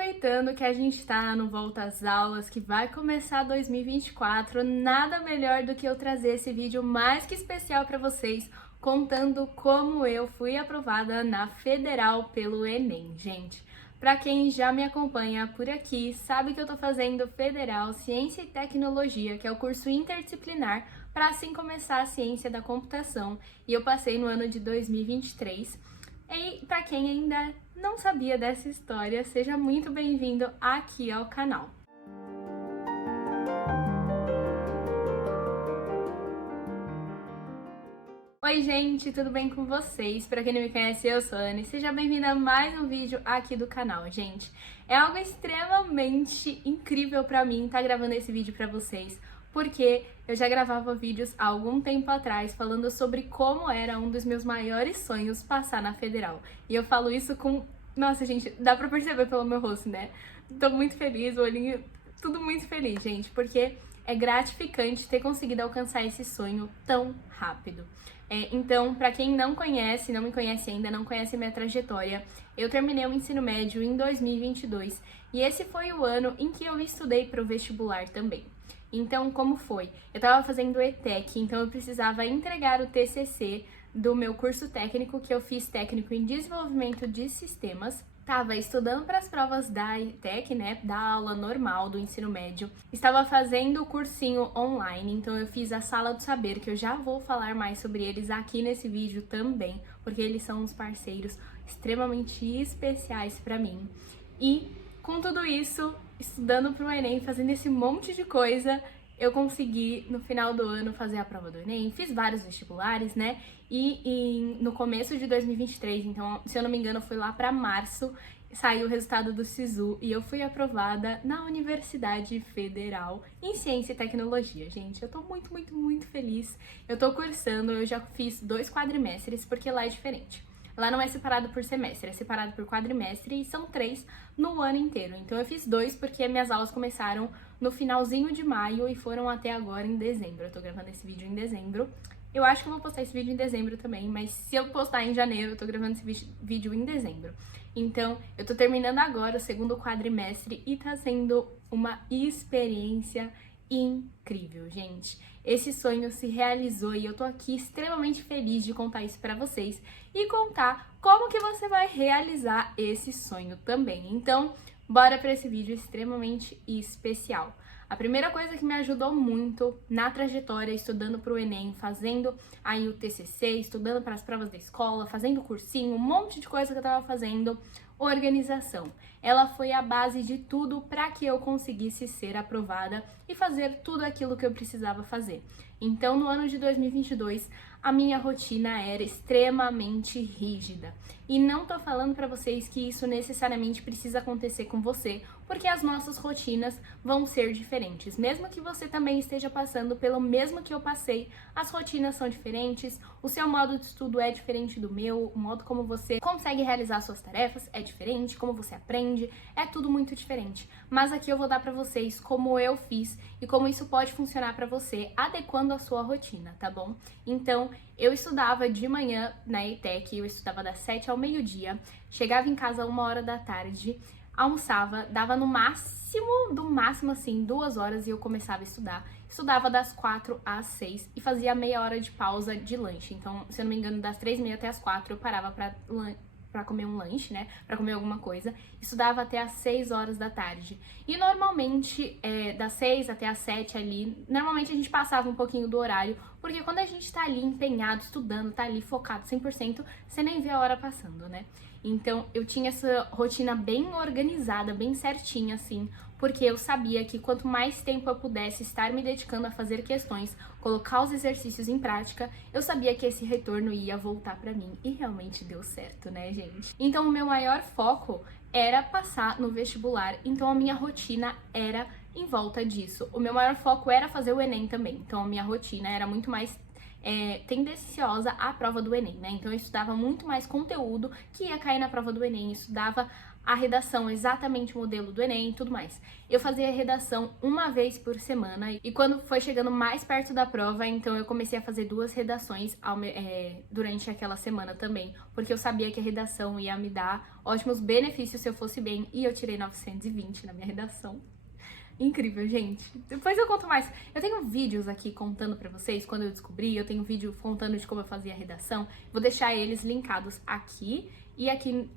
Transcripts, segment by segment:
aproveitando que a gente tá no Volta às Aulas, que vai começar 2024, nada melhor do que eu trazer esse vídeo mais que especial para vocês, contando como eu fui aprovada na Federal pelo Enem, gente. Para quem já me acompanha por aqui, sabe que eu tô fazendo Federal Ciência e Tecnologia, que é o curso interdisciplinar, para assim começar a ciência da computação, e eu passei no ano de 2023. E para quem ainda não sabia dessa história, seja muito bem-vindo aqui ao canal. Oi gente, tudo bem com vocês? Para quem não me conhece, eu sou a Anne. Seja bem-vinda a mais um vídeo aqui do canal, gente. É algo extremamente incrível para mim estar gravando esse vídeo para vocês, porque eu já gravava vídeos há algum tempo atrás falando sobre como era um dos meus maiores sonhos passar na Federal. E eu falo isso com... Nossa, gente, dá pra perceber pelo meu rosto, né? Tô muito feliz, o olhinho... Tudo muito feliz, gente, porque é gratificante ter conseguido alcançar esse sonho tão rápido. Então, pra quem não conhece, não me conhece ainda, não conhece minha trajetória, eu terminei o ensino médio em 2022 e esse foi o ano em que eu estudei pro vestibular também. Então, como foi? Eu estava fazendo ETEC, então eu precisava entregar o TCC do meu curso técnico, que eu fiz técnico em desenvolvimento de sistemas. Estava estudando para as provas da ETEC, né, da aula normal do ensino médio. Estava fazendo o cursinho online, então eu fiz a Sala do Saber, que eu já vou falar mais sobre eles aqui nesse vídeo também, porque eles são uns parceiros extremamente especiais para mim. E com tudo isso, estudando para o Enem, fazendo esse monte de coisa, eu consegui, no final do ano, fazer a prova do Enem. Fiz vários vestibulares, né? E no começo de 2023, então, se eu não me engano, foi lá para março, saiu o resultado do SISU e eu fui aprovada na Universidade Federal em Ciência e Tecnologia. Gente, eu tô muito feliz. Eu tô cursando, eu já fiz 2 quadrimestres, porque lá é diferente. Lá não é separado por semestre, é separado por quadrimestre e são 3 no ano inteiro. Então eu fiz 2 porque minhas aulas começaram no finalzinho de maio e foram até agora em dezembro. Eu tô gravando esse vídeo em dezembro. Eu acho que eu vou postar esse vídeo em dezembro também, mas se eu postar em janeiro, eu tô gravando esse vídeo em dezembro. Então, eu tô terminando agora o 2º quadrimestre e tá sendo uma experiência incrível, gente. Esse sonho se realizou e eu tô aqui extremamente feliz de contar isso pra vocês e contar como que você vai realizar esse sonho também. Então, bora pra esse vídeo extremamente especial. A primeira coisa que me ajudou muito na trajetória, estudando para o Enem, fazendo aí o TCC, estudando para as provas da escola, fazendo cursinho, um monte de coisa que eu tava fazendo, organização. Ela foi a base de tudo para que eu conseguisse ser aprovada e fazer tudo aquilo que eu precisava fazer. Então, no ano de 2022, a minha rotina era extremamente rígida. E não tô falando para vocês que isso necessariamente precisa acontecer com você, porque as nossas rotinas vão ser diferentes. Mesmo que você também esteja passando pelo mesmo que eu passei, as rotinas são diferentes, o seu modo de estudo é diferente do meu, o modo como você consegue realizar suas tarefas é diferente, como você aprende, é tudo muito diferente. Mas aqui eu vou dar para vocês como eu fiz e como isso pode funcionar para você, adequando a sua rotina, tá bom? Então, eu estudava de manhã na ETEC, eu estudava das 7 ao meio-dia, chegava em casa 1h da tarde, almoçava, dava no máximo assim, 2 horas e eu começava a estudar. Estudava das 4 às 6 e fazia meia hora de pausa de lanche. Então, se eu não me engano, das 3h30 até as 4 eu parava pra comer um lanche, né? Pra comer alguma coisa. Estudava até as 6 horas da tarde. E normalmente, das 6 até as 7 ali, normalmente a gente passava um pouquinho do horário, porque quando a gente tá ali empenhado, estudando, tá ali focado 100%, você nem vê a hora passando, né? Então, eu tinha essa rotina bem organizada, bem certinha, assim, porque eu sabia que quanto mais tempo eu pudesse estar me dedicando a fazer questões, colocar os exercícios em prática, eu sabia que esse retorno ia voltar pra mim. E realmente deu certo, né, gente? Então, o meu maior foco era passar no vestibular, então a minha rotina era em volta disso. O meu maior foco era fazer o Enem também, então a minha rotina era muito mais tendenciosa à prova do Enem, né? Então eu estudava muito mais conteúdo que ia cair na prova do Enem, estudava a redação exatamente o modelo do Enem e tudo mais. Eu fazia a redação uma vez por semana e quando foi chegando mais perto da prova, então eu comecei a fazer 2 redações durante aquela semana também, porque eu sabia que a redação ia me dar ótimos benefícios se eu fosse bem e eu tirei 920 na minha redação. Incrível, gente. Depois eu conto mais. Eu tenho vídeos aqui contando pra vocês quando eu descobri, eu tenho vídeo contando de como eu fazia a redação. Vou deixar eles linkados aqui e aqui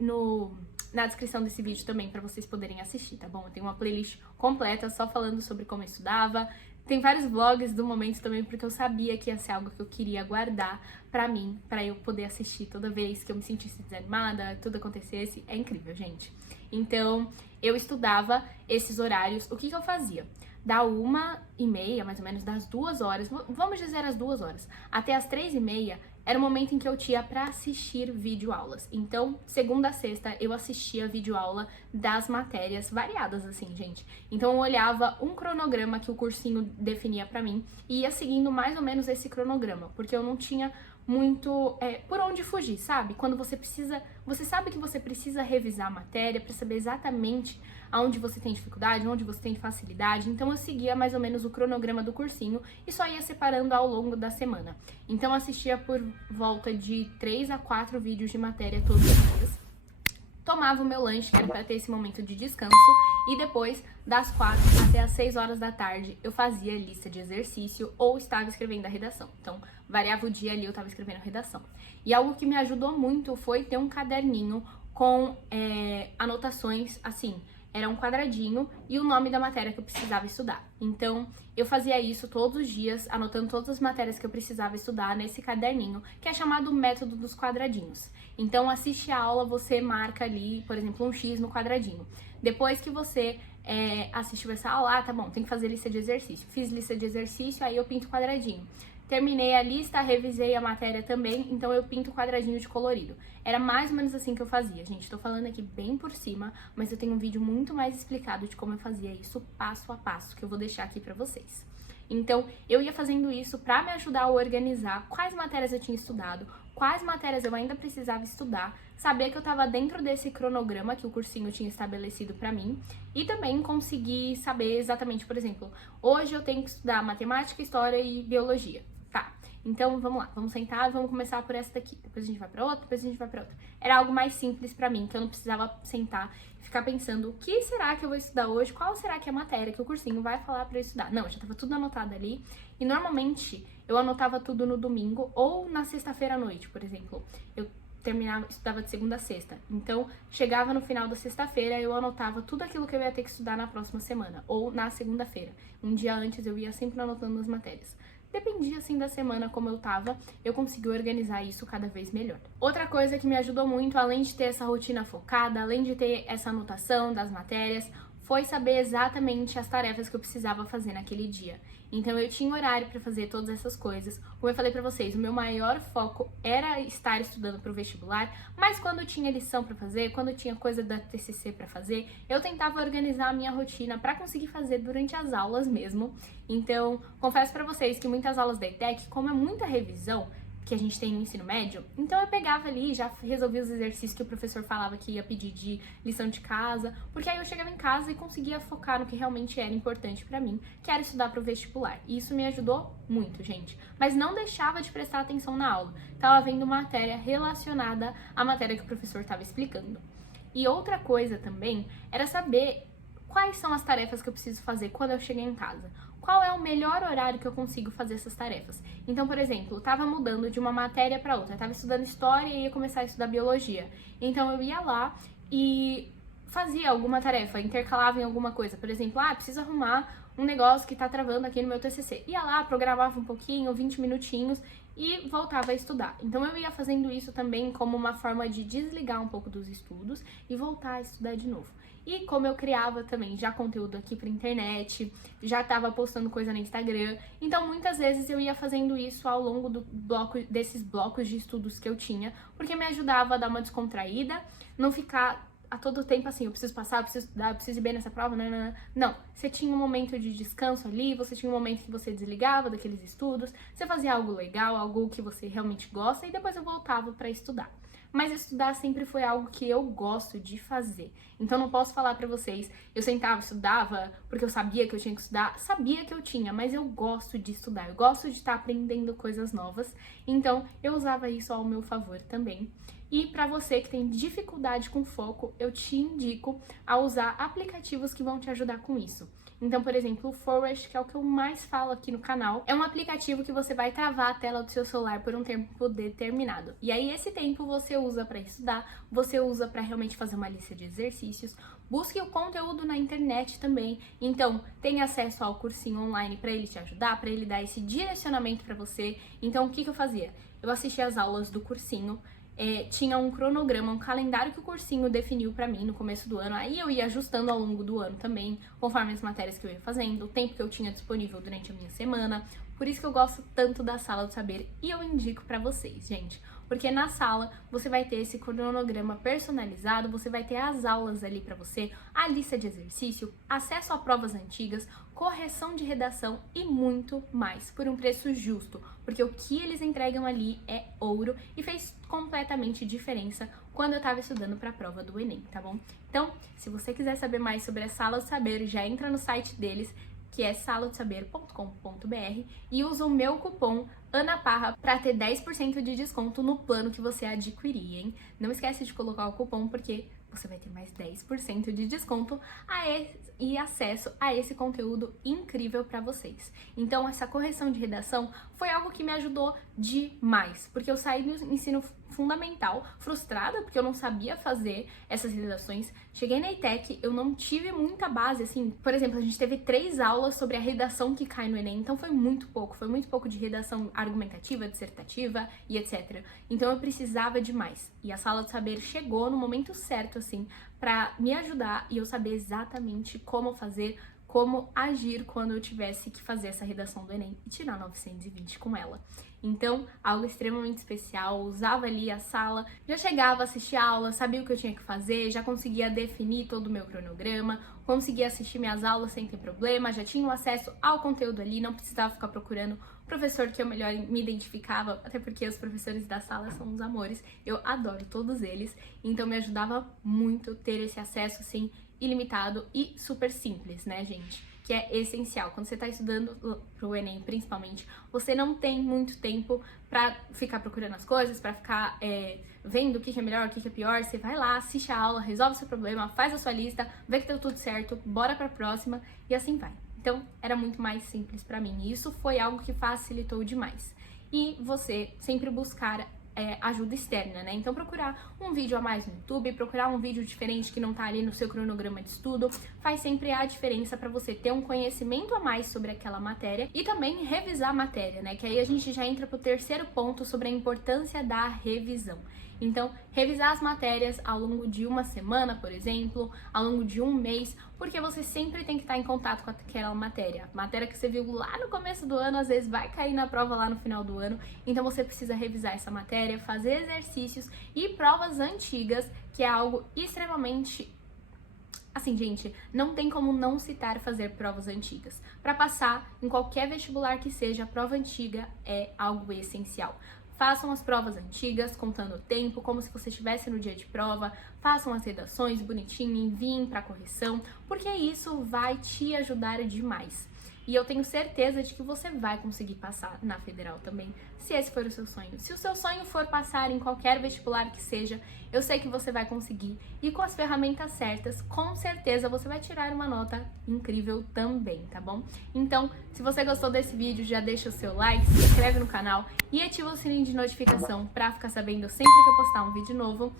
na descrição desse vídeo também pra vocês poderem assistir, tá bom? Eu tenho uma playlist completa só falando sobre como eu estudava. Tem vários vlogs do momento também, porque eu sabia que ia ser algo que eu queria guardar pra mim, pra eu poder assistir toda vez que eu me sentisse desanimada, tudo acontecesse. É incrível, gente. Então, eu estudava esses horários. O que eu fazia? Da 1h30, mais ou menos, das 2 horas, vamos dizer as 2 horas, até as 3h30, era o momento em que eu tinha pra assistir videoaulas. Então, segunda a sexta, eu assistia videoaula das matérias variadas, assim, gente. Então, eu olhava um cronograma que o cursinho definia pra mim e ia seguindo mais ou menos esse cronograma, porque eu não tinha muito por onde fugir, sabe? Quando você sabe que você precisa revisar a matéria para saber exatamente aonde você tem dificuldade, onde você tem facilidade. Então eu seguia mais ou menos o cronograma do cursinho e só ia separando ao longo da semana. Então eu assistia por volta de 3 a 4 vídeos de matéria todos os dias. Tomava o meu lanche, que era para ter esse momento de descanso, e depois, das 4 até as 6 horas da tarde, eu fazia lista de exercício ou estava escrevendo a redação. Então, variava o dia ali, eu estava escrevendo a redação. E algo que me ajudou muito foi ter um caderninho com anotações, assim, era um quadradinho e o nome da matéria que eu precisava estudar. Então, eu fazia isso todos os dias, anotando todas as matérias que eu precisava estudar nesse caderninho, que é chamado método dos quadradinhos. Então, assiste a aula, você marca ali, por exemplo, um X no quadradinho. Depois que você assistiu essa aula, tá bom, tem que fazer lista de exercício. Fiz lista de exercício, aí eu pinto quadradinho. Terminei a lista, revisei a matéria também, então eu pinto quadradinho de colorido. Era mais ou menos assim que eu fazia, gente. Tô falando aqui bem por cima, mas eu tenho um vídeo muito mais explicado de como eu fazia isso passo a passo, que eu vou deixar aqui pra vocês. Então, eu ia fazendo isso pra me ajudar a organizar quais matérias eu tinha estudado, quais matérias eu ainda precisava estudar, saber que eu tava dentro desse cronograma que o cursinho tinha estabelecido pra mim e também conseguir saber exatamente, por exemplo, hoje eu tenho que estudar matemática, história e biologia. Tá, então vamos lá, vamos sentar e vamos começar por essa daqui. Depois a gente vai pra outra, depois a gente vai pra outra. Era algo mais simples pra mim, que eu não precisava sentar e ficar pensando o que será que eu vou estudar hoje, qual será que é a matéria que o cursinho vai falar pra eu estudar. Não, já tava tudo anotado ali e normalmente eu anotava tudo no domingo ou na sexta-feira à noite, por exemplo. Eu estudava de segunda a sexta. Então, chegava no final da sexta-feira, eu anotava tudo aquilo que eu ia ter que estudar na próxima semana ou na segunda-feira. Um dia antes eu ia sempre anotando as matérias. Dependia, assim, da semana como eu tava, eu consegui organizar isso cada vez melhor. Outra coisa que me ajudou muito, além de ter essa rotina focada, além de ter essa anotação das matérias, foi saber exatamente as tarefas que eu precisava fazer naquele dia. Então eu tinha horário para fazer todas essas coisas. Como eu falei para vocês, o meu maior foco era estar estudando para o vestibular, mas quando eu tinha lição para fazer, quando eu tinha coisa da TCC para fazer, eu tentava organizar a minha rotina para conseguir fazer durante as aulas mesmo. Então, confesso para vocês que muitas aulas da ETEC, como é muita revisão, que a gente tem no ensino médio, então eu pegava ali e já resolvia os exercícios que o professor falava que ia pedir de lição de casa, porque aí eu chegava em casa e conseguia focar no que realmente era importante pra mim, que era estudar pro vestibular. E isso me ajudou muito, gente. Mas não deixava de prestar atenção na aula. Tava vendo matéria relacionada à matéria que o professor estava explicando. E outra coisa também era saber quais são as tarefas que eu preciso fazer quando eu cheguei em casa. Qual é o melhor horário que eu consigo fazer essas tarefas? Então, por exemplo, eu tava mudando de uma matéria para outra. Eu tava estudando história e ia começar a estudar biologia. Então, eu ia lá e fazia alguma tarefa, intercalava em alguma coisa. Por exemplo, preciso arrumar um negócio que tá travando aqui no meu TCC. Ia lá, programava um pouquinho, 20 minutinhos e voltava a estudar. Então eu ia fazendo isso também como uma forma de desligar um pouco dos estudos e voltar a estudar de novo. E como eu criava também já conteúdo aqui pra internet, já estava postando coisa no Instagram, então muitas vezes eu ia fazendo isso ao longo desses blocos de estudos que eu tinha, porque me ajudava a dar uma descontraída, não ficar a todo tempo assim, eu preciso passar, eu preciso estudar, eu preciso ir bem nessa prova, não. Você tinha um momento de descanso ali, você tinha um momento que você desligava daqueles estudos, você fazia algo legal, algo que você realmente gosta e depois eu voltava pra estudar. mas estudar sempre foi algo que eu gosto de fazer. Então não posso falar pra vocês, eu sentava, estudava porque eu sabia que eu tinha que estudar, sabia que eu tinha, mas eu gosto de estudar, eu gosto de estar aprendendo coisas novas, então eu usava isso ao meu favor também. E para você que tem dificuldade com foco, eu te indico a usar aplicativos que vão te ajudar com isso. Então, por exemplo, o Forest, que é o que eu mais falo aqui no canal, é um aplicativo que você vai travar a tela do seu celular por um tempo determinado. E aí esse tempo você usa para estudar, você usa para realmente fazer uma lista de exercícios, busque o conteúdo na internet também. Então, tenha acesso ao cursinho online para ele te ajudar, para ele dar esse direcionamento para você. Então, o que eu fazia? Eu assistia às aulas do cursinho, tinha um cronograma, um calendário que o cursinho definiu pra mim no começo do ano, aí eu ia ajustando ao longo do ano também, conforme as matérias que eu ia fazendo, o tempo que eu tinha disponível durante a minha semana. Por isso que eu gosto tanto da Sala do Saber e eu indico pra vocês, gente. Porque na sala você vai ter esse cronograma personalizado, você vai ter as aulas ali pra você, a lista de exercício, acesso a provas antigas, correção de redação e muito mais, por um preço justo, porque o que eles entregam ali é ouro e fez completamente diferença quando eu tava estudando para a prova do Enem, tá bom? Então, se você quiser saber mais sobre a Sala do Saber, já entra no site deles, que é saladosaber.com.br, e usa o meu cupom ANAPARRA para ter 10% de desconto no plano que você adquirir, hein? Não esquece de colocar o cupom porque você vai ter mais 10% de desconto e acesso a esse conteúdo incrível para vocês. Então, essa correção de redação foi algo que me ajudou demais, porque eu saí do ensino fundamental frustrada, porque eu não sabia fazer essas redações. Cheguei na ETEC, eu não tive muita base, assim, por exemplo, a gente teve 3 aulas sobre a redação que cai no Enem, então foi muito pouco de redação argumentativa, dissertativa e etc. Então eu precisava de mais. E a Sala do Saber chegou no momento certo, assim, pra me ajudar e eu saber exatamente como fazer, como agir quando eu tivesse que fazer essa redação do Enem e tirar 920 com ela. Então, algo extremamente especial, usava ali a sala, já chegava a assistir a aula, sabia o que eu tinha que fazer, já conseguia definir todo o meu cronograma, conseguia assistir minhas aulas sem ter problema, já tinha o acesso ao conteúdo ali, não precisava ficar procurando o professor que eu melhor me identificava, até porque os professores da sala são uns amores, eu adoro todos eles, então me ajudava muito ter esse acesso, assim, ilimitado e super simples, né, gente? Que é essencial. Quando você está estudando pro Enem, principalmente, você não tem muito tempo para ficar procurando as coisas, para ficar vendo o que é melhor, o que é pior. Você vai lá, assiste a aula, resolve o seu problema, faz a sua lista, vê que deu tudo certo, bora para a próxima e assim vai. Então, era muito mais simples para mim. E isso foi algo que facilitou demais. E você sempre buscar ajuda externa, né? Então procurar um vídeo a mais no YouTube, procurar um vídeo diferente que não tá ali no seu cronograma de estudo, faz sempre a diferença para você ter um conhecimento a mais sobre aquela matéria e também revisar a matéria, né? Que aí a gente já entra pro terceiro ponto sobre a importância da revisão. Então, revisar as matérias ao longo de uma semana, por exemplo, ao longo de um mês, porque você sempre tem que estar em contato com aquela matéria. Matéria que você viu lá no começo do ano, às vezes vai cair na prova lá no final do ano, então você precisa revisar essa matéria, fazer exercícios e provas antigas, que é algo extremamente... Assim, gente, não tem como não citar fazer provas antigas. Para passar em qualquer vestibular que seja, a prova antiga é algo essencial. Façam as provas antigas, contando o tempo, como se você estivesse no dia de prova. Façam as redações bonitinho, enviem para correção, porque isso vai te ajudar demais. E eu tenho certeza de que você vai conseguir passar na Federal também, se esse for o seu sonho. Se o seu sonho for passar em qualquer vestibular que seja, eu sei que você vai conseguir. E com as ferramentas certas, com certeza você vai tirar uma nota incrível também, tá bom? Então, se você gostou desse vídeo, já deixa o seu like, se inscreve no canal e ativa o sininho de notificação pra ficar sabendo sempre que eu postar um vídeo novo.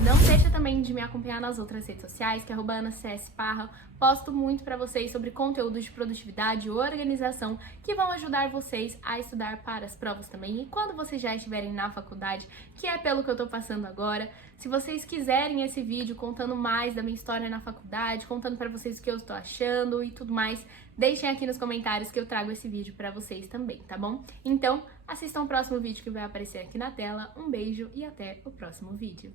Não deixa também de me acompanhar nas outras redes sociais, que é @AnaCSParra. Posto muito pra vocês sobre conteúdos de produtividade e organização que vão ajudar vocês a estudar para as provas também. E quando vocês já estiverem na faculdade, que é pelo que eu tô passando agora, se vocês quiserem esse vídeo contando mais da minha história na faculdade, contando pra vocês o que eu estou achando e tudo mais, deixem aqui nos comentários que eu trago esse vídeo pra vocês também, tá bom? Então, assistam o próximo vídeo que vai aparecer aqui na tela. Um beijo e até o próximo vídeo.